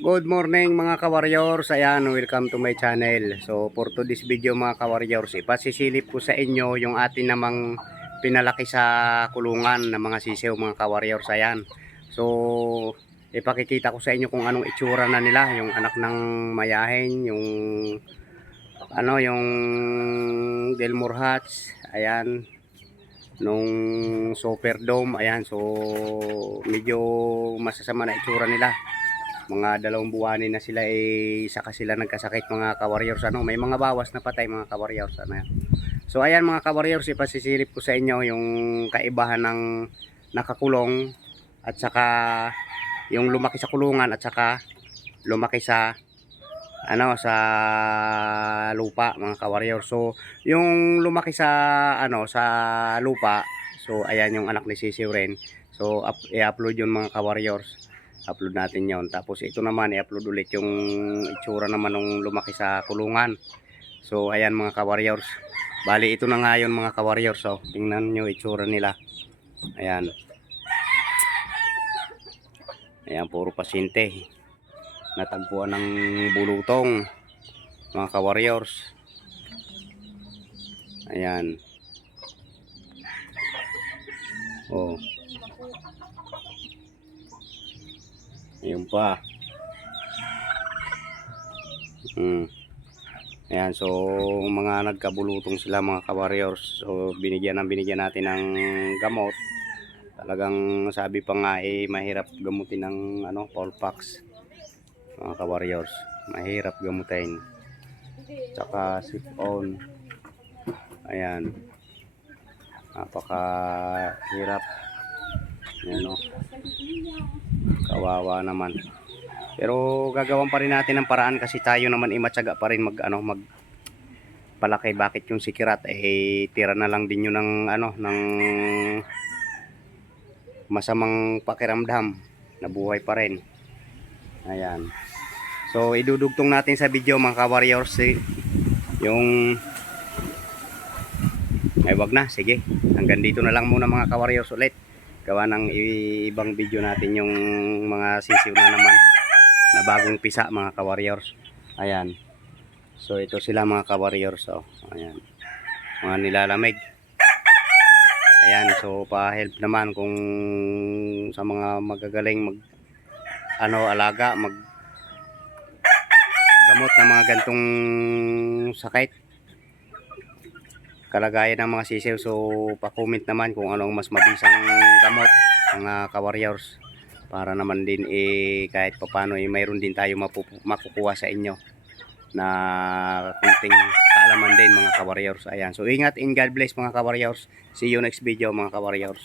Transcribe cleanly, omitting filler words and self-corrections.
Good morning mga ka-warriors. Ayan, welcome to my channel. So for today's video mga ka-warriors, ipasisilip ko sa inyo yung atin namang pinalaki sa kulungan ng mga sisiw mga ka-warriors. Ayan. So ipakikita ko sa inyo kung anong itsura na nila, yung anak ng mayahin, yung yung Delmore Hats. Ayan, nung Super Dome. Ayan, so medyo masasama na itsura nila. Mga 2 buwanin na sila, saka sila nagkasakit mga ka-warriors. May mga bawas na patay mga ka-warriors. So ayan mga ka-warriors, ipasisilip ko sa inyo yung kaibahan ng nakakulong at saka yung lumaki sa kulungan at saka lumaki sa sa lupa mga ka-warriors. So yung lumaki sa sa lupa, so ayan yung anak ni Sisiw rin. So i-upload yun mga ka-warriors, upload natin yon. Tapos ito naman i-upload ulit yung itsura naman nung lumaki sa kulungan. So ayan mga ka-warriors, bali ito na nga yun mga ka-warriors. So tingnan nyo itsura nila. Ayan, ayan, puro pasyente natagpuan ng bulutong mga ka-warriors. Ayan, oh, ayun pa. Ayan, so mga nagkabulutong sila mga ka-warriors. So binigyan natin ng gamot. Talagang sabi pa nga mahirap gamutin ng Polpax mga ka-warriors. Mahirap gamutin. Tsaka sip-on. Ayan, napakahirap. Ayan, kawawa naman. Pero gagawan pa rin natin ng paraan kasi tayo naman matyaga pa rin magpalaki. Bakit yung sikirat tira na lang din yun ng ng masamang pakiramdam, nabuhay pa rin. Ayan. So idudugtong natin sa video mga ka-warriors yung wag na, sige. Hanggang dito na lang muna mga ka-warriors ulit. Gawa ng ibang video natin yung mga sisiw na naman na bagong pisa mga ka-warriors. Ayan. So ito sila mga ka-warriors. So ayan, mga nilalamig. Ayan, so pa-help naman kung sa mga magagaling alaga, gamot ng mga gantong sakit, kalagayan ng mga sisiw. So pa-comment naman kung anong mas mabisang gamot mga ka-warriors, para naman din kahit papano mayroon din tayo makukuha sa inyo na kunting kaalaman din mga ka-warriors. Ayan, so ingat and God bless mga ka-warriors. See you next video mga ka-warriors.